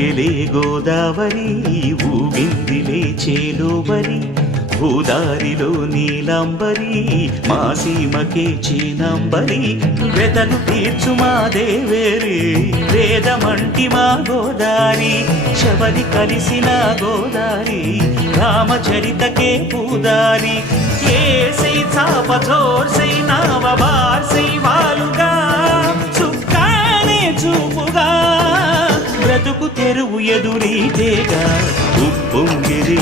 ఉప్పొంగెలే గోదావరి ఊగిందిలే చేలోబరి భూదారిలో నీలంబరి మా సీమకే చీనంబరి వెతను తీర్చు మా దేవేరి వేదమంటి మా గోదారి శబరి కలిసిన గోదారి రామచరితకే పూదారి ఏసై చాప చోర్సై నావ బార్సై వాలుగా చుక్కానే చూపుగా బ్రతుకు తెరువు ఎదురీతేగా ఉప్పొంగిరి